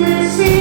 나의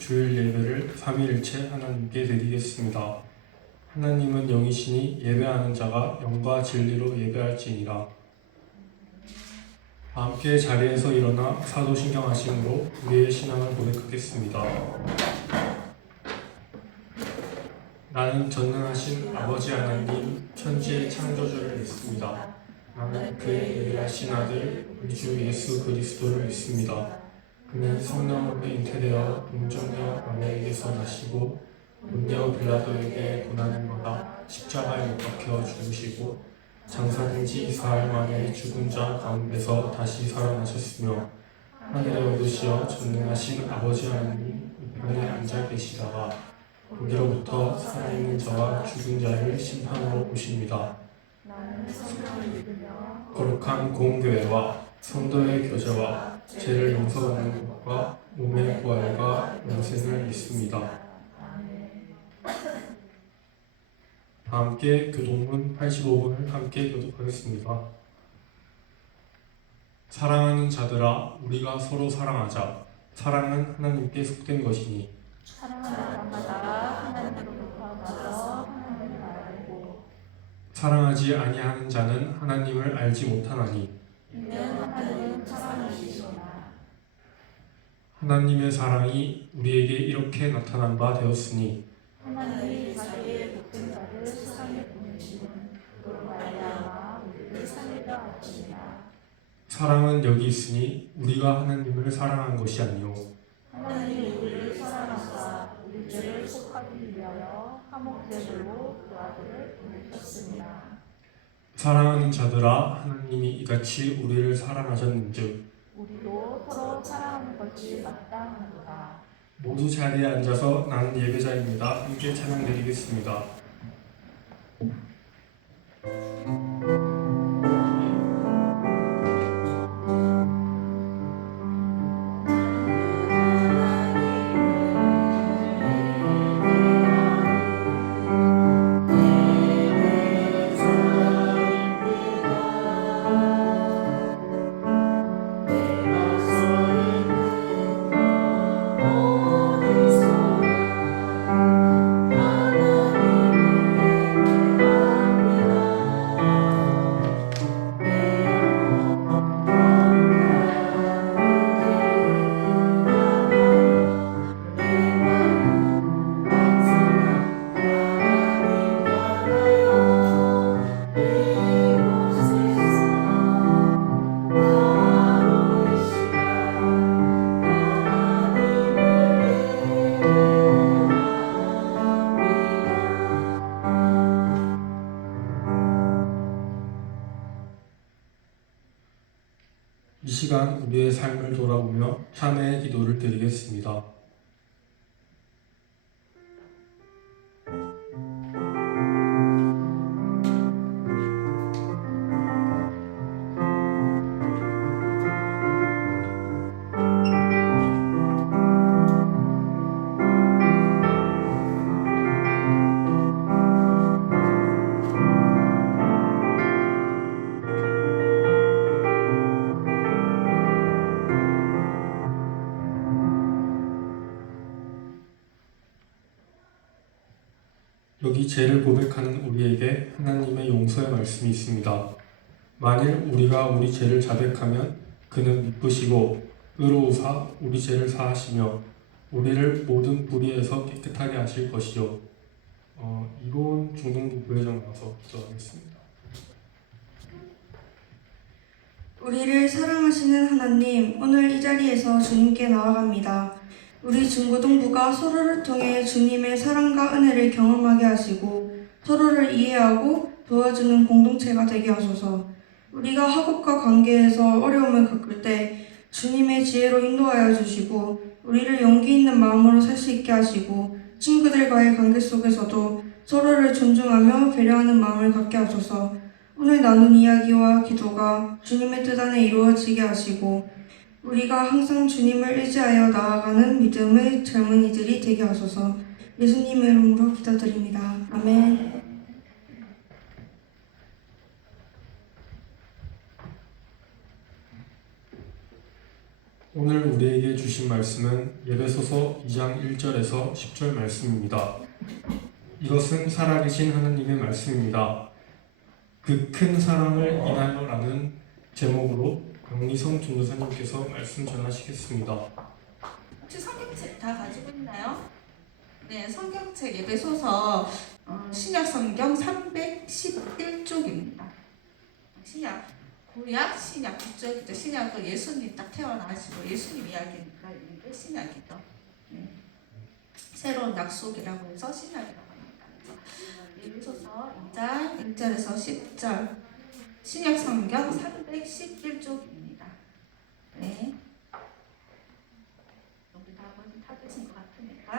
주 주일 예배를 3일째 하나님께 드리겠습니다. 하나님은 영이시니 예배하는 자가 영과 진리로 예배할지니라. 함께 자리에서 일어나 사도신경 하심으로 우리의 신앙을 고백하겠습니다. 나는 전능하신 아버지 하나님 천지의 창조주를 믿습니다. 나는 그의 유일하신 아들 우리 주 예수 그리스도를 믿습니다. 그는 성령으로 잉태되어 동정녀 마리아에게서 나시고 본디오 빌라도에게 고난을 받아 십자가에 못 박혀 죽으시고 장사된 지 사흘 만에 죽은 자 가운데서 다시 살아나셨으며 하늘에 오르시어 전능하신 아버지 하나님 우편에 앉아 계시다가 거기로부터 살아있는 자와 죽은 자를 심판으로 오십니다. 거룩한 공교회와 성도의 교제와 죄를 용서받는 것과 몸의 부활과 영생을 믿습니다. 다 함께 교동문 85분을 함께 교독하겠습니다. 사랑하는 자들아 우리가 서로 사랑하자. 사랑은 하나님께 속된 것이니 사랑하지 아니하는 자는 하나님을 알지 못하나니 이는 하나님 사랑이시구나 하나님의 사랑이 우리에게 이렇게 나타난 바 되었으니 하나님이 자기의 독생자를 세상에 보내시는 그로 말미암아 우리를 살리려 하시니라 사랑은 여기 있으니 우리가 하나님을 사랑한 것이 아니요. 하나님이 우리를 사랑하사 우리 죄를 속하기 위하여 화목제물로 그 아들을 보내셨습니다. 사랑하는 자들아 하나님이 이같이 우리를 사랑하셨는즉 우리도 서로 사랑하는 것이 마땅하도다 모두 자리에 앉아서 나는 예배자입니다. 함께 찬양 드리겠습니다. 시간 우리의 삶을 돌아보며 참회의 기도를 드리겠습니다. 죄를 고백하는 우리에게 하나님의 용서의 말씀이 있습니다. 만일 우리가 우리 죄를 자백하면 그는 미쁘시고 의로우사 우리 죄를 사하시며 우리를 모든 불의에서 깨끗하게 하실 것이요. 어, 이번 중등부 부회장 나서 기도하겠습니다. 우리를 사랑하시는 하나님, 오늘 이 자리에서 주님께 나아갑니다. 우리 중고등부가 서로를 통해 주님의 사랑과 은혜를 경험하게 하시고 서로를 이해하고 도와주는 공동체가 되게 하소서. 우리가 학업과 관계에서 어려움을 겪을 때 주님의 지혜로 인도하여 주시고 우리를 용기 있는 마음으로 살 수 있게 하시고 친구들과의 관계 속에서도 서로를 존중하며 배려하는 마음을 갖게 하소서. 오늘 나눈 이야기와 기도가 주님의 뜻 안에 이루어지게 하시고 우리가 항상 주님을 의지하여 나아가는 믿음의 젊은이들이 되게 하소서 예수님의 이름으로 기도드립니다. 아멘. 오늘 우리에게 주신 말씀은 예배소서 2장 1절에서 10절 말씀입니다. 이것은 살아계신 하나님의 말씀입니다. 그 큰 사랑을 인하여라는 제목으로 강미성 전도사님께서 말씀 전하시겠습니다. 혹시 성경책 다 가지고 있나요? 네, 성경책 예배소서 어, 신약 성경 311쪽입니다. 신약, 구약, 신약, 그쪽이죠. 신약은 예수님 딱 태어나시고 예수님 이야기가 있는데 신약이죠. 네. 새로운 약속이라고 해서 신약이라고 합니다. 예배소서 2장 1절에서 10절 신약 성경 311쪽입니다. 네.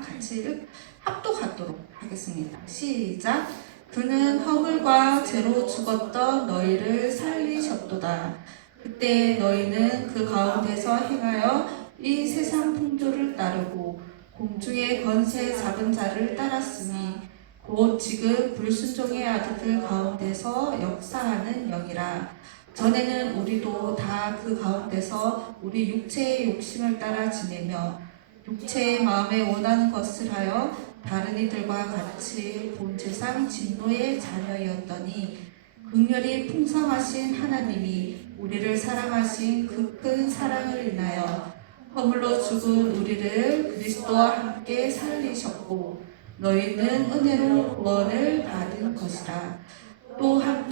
같이 읽- 합독하도록 하겠습니다. 시작. 그는 허물과 죄로 죽었던 너희를 살리셨도다. 그때 너희는 그 가운데서 행하여 이 세상 풍조를 따르고 공중의 권세 잡은 자를 따랐으니 곧 지금 불순종의 아들들 가운데서 역사하는 영이라. 전에는 우리도 다 그 가운데서 우리 육체의 욕심을 따라 지내며 육체의 마음에 원하는 것을 하여 다른 이들과 같이 본질상 진노의 자녀였더니 극렬히 풍성하신 하나님이 우리를 사랑하신 그 큰 사랑을 인하여 허물로 죽은 우리를 그리스도와 함께 살리셨고 너희는 은혜로 구원을 받은 것이라. 또 함께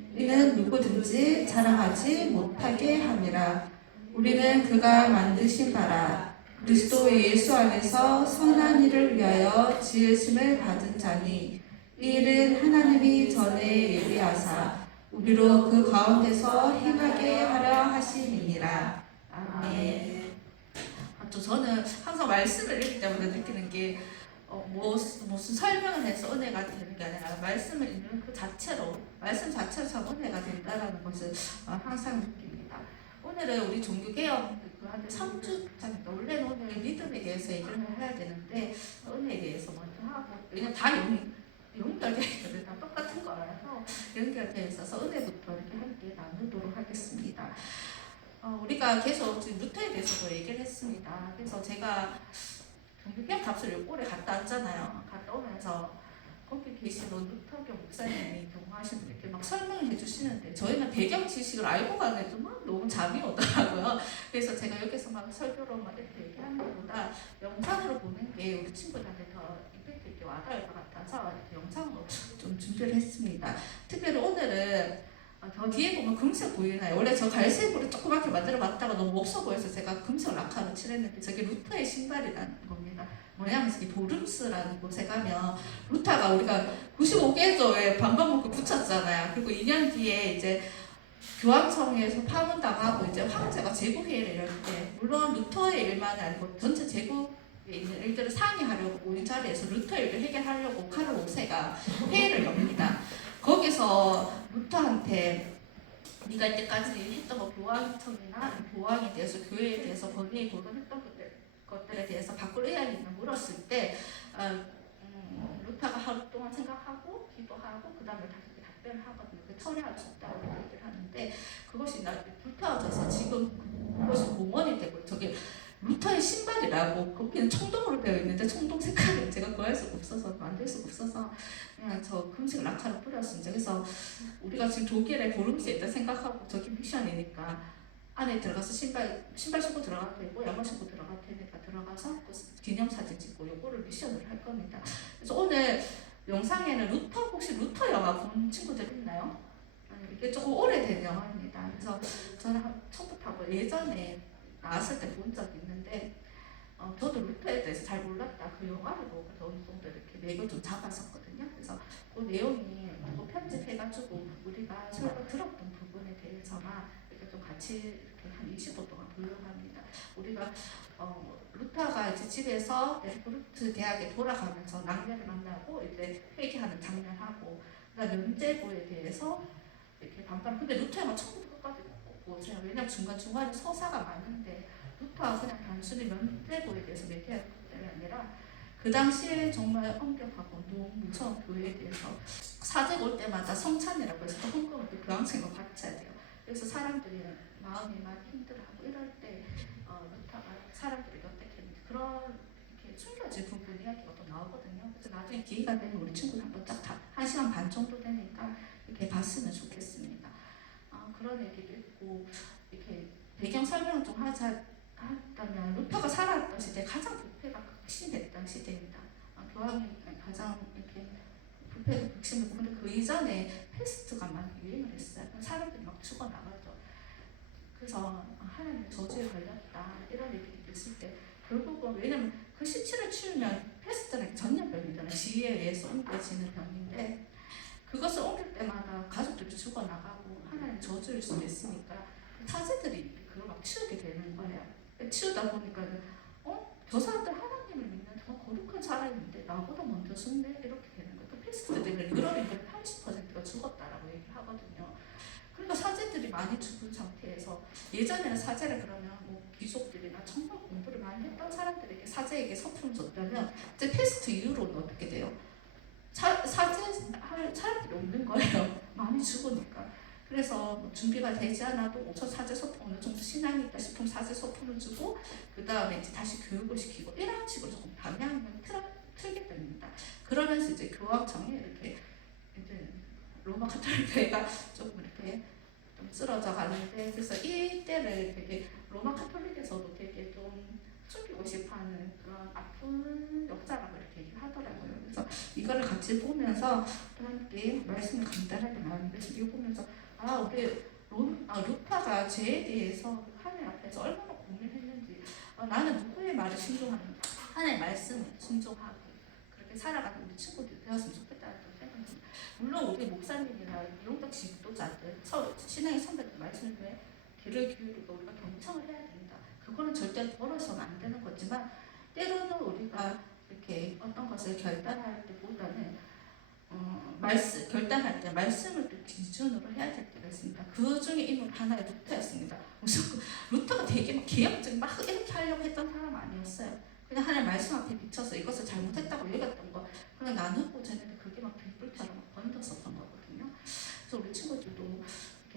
이는 누구든지 자랑하지 못하게 함이라. 우리는 그가 만드신 바라. 그리스도 예수 안에서 선한 일을 위하여 지으심을 받은 자니. 이 일은 하나님이 전에 예비하사 우리로 그 가운데서 행하게 하려 하심이니라. 아멘. 아, 또 저는 항상 말씀을 읽을 때마다 느끼는 게 어, 뭐, 무슨 설명을 해서 은혜가 되는 게 아니라 말씀을 읽는 그 자체로 말씀 자체로 참 은혜가 된다라는 것을 어, 항상 느낍니다. 오늘은 우리 종교개혁 그한 3주차니까 원래는 오늘 믿음에 대해서 얘기를 해야 되는데 은혜에 대해서 먼저 하고 왜냐면 다 연, 연결되어 있거든요. 다 똑같은 거라서 연결되어 있어서 은혜부터 이렇게 함께 나누도록 하겠습니다. 어, 우리가 계속 지금 루터에 대해서도 얘기를 했습니다. 그래서 제가 종교개혁 답수를 올해 갔다 왔잖아요. 갔다 오면서 거기 계신 루터교 목사님이 분 이렇게 막 설명을 해주시는데 저희는 배경 지식을 알고 가는데도 막 너무 잠이 오더라고요. 그래서 제가 여기서 막 설교로 막 이렇게 얘기하는 것보다 영상으로 보는 게 우리 친구들한테 더 이펙트 있게 와닿을 것 같아서 이렇게 영상으로 좀 준비를 했습니다. 특별히 오늘은 어, 저 뒤에 보면 금색 보이나요? 원래 저 갈색으로 조그맣게 만들어 봤다가 너무 없어 보여서 제가 금색 라카로 칠했는데 저게 루터의 신발이라는 겁니다. 뭐냐면 보름스라는 곳에 가면 루타가 우리가 95개조에 반반목을 붙였잖아요. 그리고 2년 뒤에 이제 교황청에서 파문당하고 이제 황제가 제국회의를 열때 물론 루터의 일만이 아니고 전체 제국에 있는 일들을 상의하려고 우리 자리에서 루터 일을 해결하려고 카를 5세가 회의를 엽니다. 거기서 루터한테 네가 이때까지 했던 거 교황청이나 교황에 대해서 교회에 대해서 건의에 도전했던 것들, 것들에 대해서 바꿀 의향이 물었을 때 어, 음, 루터가 하루 동안 생각하고 기도하고 그 다음에 다시 답변을 하거든요. 그 철회할 수 없다고 얘기를 하는데 그것이 나 불태워져서 지금 그것이 공원이 되고 저게 루터의 신발이라고 거기는 청동으로 되어 있는데 청동 색깔을 제가 구할 수가 없어서 만들 수가 없어서 그냥 저 금색 라카를 뿌렸습니다. 그래서 우리가 지금 독일에 보름스에 있다 생각하고 저기 미션이니까 안에 들어가서 신발 신발 신고 들어가도 되고 양말 신고 들어가도 되니까 들어가서 그 기념 사진 찍고 요거를 미션을 할 겁니다. 그래서 오늘 영상에는 루터 혹시 루터 영화 본 친구들 있나요? 이게 조금 오래된 영화입니다. 그래서 저는 한- 처음부터 예전에 나왔을 때 본 적이 있는데 어, 저도 루터에 대해서 잘 몰랐다. 그 영화를 보고 어느 정도 이렇게 맥을 좀 잡았었거든요. 그래서 그 내용이 뭐 편집해가지고 우리가 설교 들었던 부분에 대해서만 이렇게 좀 같이 이렇게 한 20분 동안 보려고 합니다. 우리가 어, 루터가 이제 집에서 에르프루트 대학에 돌아가면서 낭녀를 만나고 이제 회개하는 장면하고 그다음 면제부에 대해서 이렇게 반발. 근데 루터가 끝까지 꼭 보세요. 왜냐면 중간 중간에 서사가 많은데 루터가 그냥 단순히 면제부에 대해서 얘기할 것이 아니라 그 당시에 정말 엄격하고 너무 무서운 교회에 대해서 사제가 올 때마다 성찬이라고 해서 헌금을 그 교황청으로 바쳐야 돼요. 그래서 사람들이 마음이 많이 힘들어하고 이럴 때 어, 루터가 사람들에게 어떻게 했는지 그런 이렇게 숨겨진 부분 이야기가 또 나오거든요. 그래서 나중에 기회가 되면 우리 친구들 한번 딱 한 시간 반 정도 되니까 이렇게 봤으면 좋겠습니다. 어, 그런 얘기도 있고 이렇게 배경 설명을 좀 하자 하다면 루터가 살아왔던 시대 가장 부패가 극심했던 시대입니다. 어, 교황이 가장 이렇게 부패가 극심했고 근데 그 이전에 패스트가 많이 유행을 했어요. 사람들이 막 죽어 나가죠. 그래서 하나님 저주에 걸렸다 이런 얘기를 있을 때 결국은 왜냐면 그 시체를 치우면 패스트는 전염병이잖아요. 의해서 옮겨지는 병인데 그것을 옮길 때마다 가족들이 죽어나가고 하나님 저주일 수도 있으니까 사제들이 그걸 막 치우게 되는 거예요. 치우다 보니까 어? 저 사람들 하나님을 믿는 저 거룩한 사람인데 나보다 먼저 죽네 이렇게 되는 거예요. 그 패스트들은 유럽인들 80%가 죽었다라고 얘기를 하거든요. 그러니까 사제들이 많이 죽은 상태에서 예전에는 사제를 그러면 뭐 귀족들이나 정말 공부를 많이 했던 사람들에게 사제에게 서품을 줬다면 이제 패스트 이후로는 어떻게 돼요? 사, 사제 할 사람들이 없는 거예요. 많이 죽으니까. 그래서 뭐 준비가 되지 않아도 우선 사제 서품 어느 정도 신앙이 있다 싶으면 사제 서품을 주고 그 다음에 이제 다시 교육을 시키고 이런 식으로 조금 방향을 틀어, 틀게 됩니다. 그러면서 이제 교황청이 이렇게 이제 로마 카톨릭회가 조금 이렇게 좀 쓰러져 가는데 그래서 이때를 되게 로마 카톨릭에서도 되게 좀 숨기고 싶어하는 그런 아픈 역사라고 이거를 같이 보면서 또 함께 말씀을 간단하게 나누는데 이거 보면서 아 우리 로, 아, 루파가 죄에 대해서 하나님 앞에서 얼마나 고민했는지 아, 나는 누구의 말을 순종하는가 하나님의 말씀에 순종하고 그렇게 살아가는 우리 친구들이 되었으면 좋겠다는 생각이. 물론 우리 목사님이나 이용덕 지도자들 서- 신앙의 선배들 말씀을 통해 귀를 기울이고 우리가 경청을 해야 된다. 그거는 절대 벌어서는 안 되는 거지만 때로는 우리가 이렇게 어떤 것을 결단할 때보다는 어, 말씀 결단할 때 말씀을 또 기준으로 해야 될 때가 있습니다. 그 중에 인물 하나의 루터였습니다. 무슨 루터가 되게 막 개혁적 막 이렇게 하려고 했던 사람 아니었어요. 그냥 하나님 말씀 앞에 비춰서 이것을 잘못했다고 얘기했던 거 그냥 나누고자 했는데 그게 막 빗불처럼 막 번졌었던 거거든요. 그래서 우리 친구들도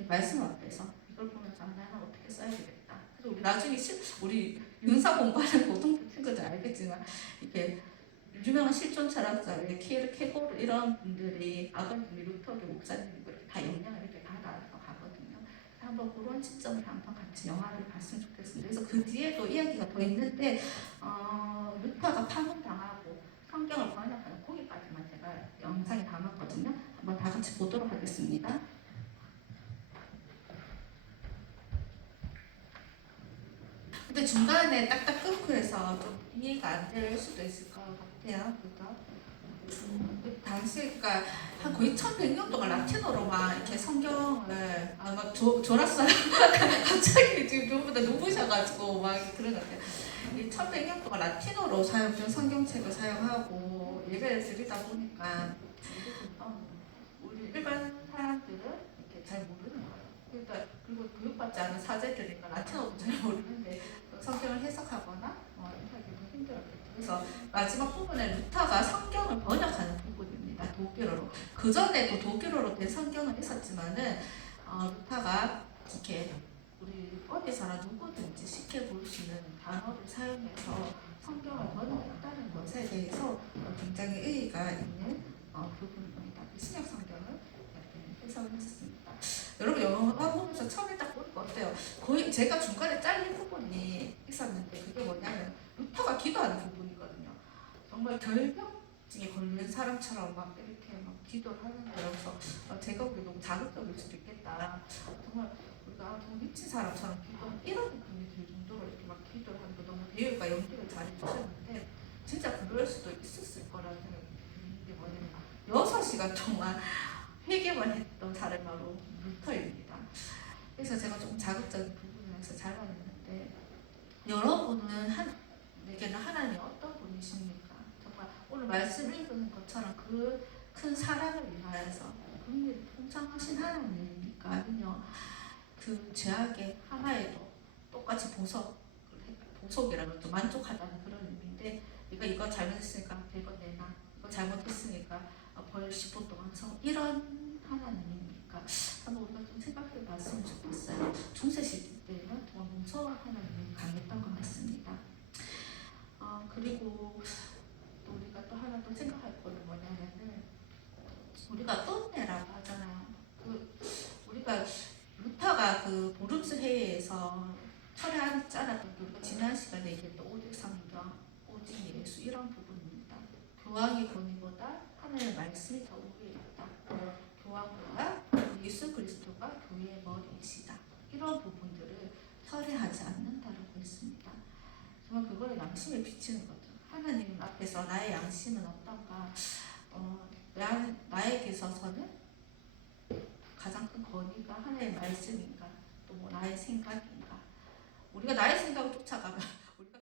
말씀 앞에서 이걸 보면서 아, 나는 어떻게 써야 되겠다. 그래서 우리 나중에 실, 우리 윤사 공부하는 고등부 친구들 알겠지만 이렇게 유명한 실존 철학자 왜 키에르 케고르 이런 분들이 아버님이 루터교 목사님이고 다 영향을 이렇게 받아서 가거든요. 한번 그런 시점을 한번 같이 영화를 봤으면 좋겠습니다. 그래서 그 뒤에도 이야기가 더 있는데 어, 루터가 파문당하고 성경을 번역하는 거기까지만 제가 영상에 담았거든요. 한번 다 같이 보도록 하겠습니다. 근데 중간에 딱딱 끊고 해서 좀 이해가 안 될 수도 있을 것 같아요. 그죠? 음, 그 당시 그러니까 한 거의 1100년 동안 라틴어로만 이렇게 성경을 아마 졸았어요. 갑자기 지금 누구보다 누구셔가지고 막 그런 것 같아요. 이 1100년 동안 라틴어로 사용된 성경책을 사용하고 예배를 드리다 보니까 어, 우리 일반 사람들은 이렇게 잘 모르는 거예요. 그러니까 그리고 교육받지 않은 사제들이니까 라틴어도 잘그 성경을 해석하거나 어, 하기도 힘들었겠죠. 그래서 마지막 부분에 루타가 성경을 번역하는 부분입니다. 독일어로. 그 전에도 독일어로 된 성경은 있었지만은 어, 루타가 이렇게 우리 어디서나 누구든지 쉽게 볼 수 있는 단어를 사용해서 성경을 번역했다는 것에 대해서 어, 굉장히 의의가 있는 어, 부분입니다. 신약 성경을 이렇게 해석을 했습니다. 여러분 영화 보면서 처음에 딱 보니까 어때요? 거의 제가 중간에 잘린 부분이 있었는데 그게 뭐냐면 루터가 기도하는 부분이거든요. 정말 결병증에 걸린 사람처럼 막 이렇게 막 기도를 하는. 그래서 어, 제가 보기 너무 자극적일 수도 있겠다. 정말 우리가 너무 미친 사람처럼 기도하는 이런 부분이 들 정도로 이렇게 막 기도를 하는 거 너무 배우가 연기를 잘 해주셨는데 진짜 그럴 수도 있었을 거라는 생각이 드는 게 뭐냐면 여섯 시간 동안 회개만 했던 사람이 바로 루터입니다. 그래서 제가 조금 자극적인 부분이라서 잘 봤는데 여러분은 한 내게는 하나님이 어떤 분이십니까? 정말 오늘 말씀 읽은 것처럼 그 큰 사랑을 위하여서 국민을 통창하신 하나님입니까? 아니면 그 죄악의 하나에도 똑같이 보석 보석이라는 또 만족하다는 그런 의미인데 네가 이거 잘못했으니까 100원 내놔 이거 잘못했으니까 어, 벌 10분 동안 서 이런 하나님 입니까? 한번 우리가 좀 생각해 봤으면 좋겠어요. 중세 시대 때는 용서와 하나님이 강했던 것 같습니다. 어, 그리고 또 우리가 또 하나 또 생각할 거는 뭐냐면은 우리가 은혜라고 하잖아요. 그 우리가 루터가 그 보름스 회의에서 않았던 게 우리가 지난 시간에 얘기했던 오직 성경, 오직 예수 이런 부분입니다. 교황의 권위보다 하나님의 말씀이 더 위에 있다. 교황보다 예수 그리스도가 교회의 머리 이런 부분들을 철회하지 않는다라고 했습니다. 정말 그거를 양심에 비치는 거죠. 하나님 앞에서 나의 양심은 어떤가? 어, 나, 나에게 있어서는 가장 큰 권위가 하나님의 말씀인가? 또 뭐 나의 생각인가? 우리가 나의 생각을 쫓아가면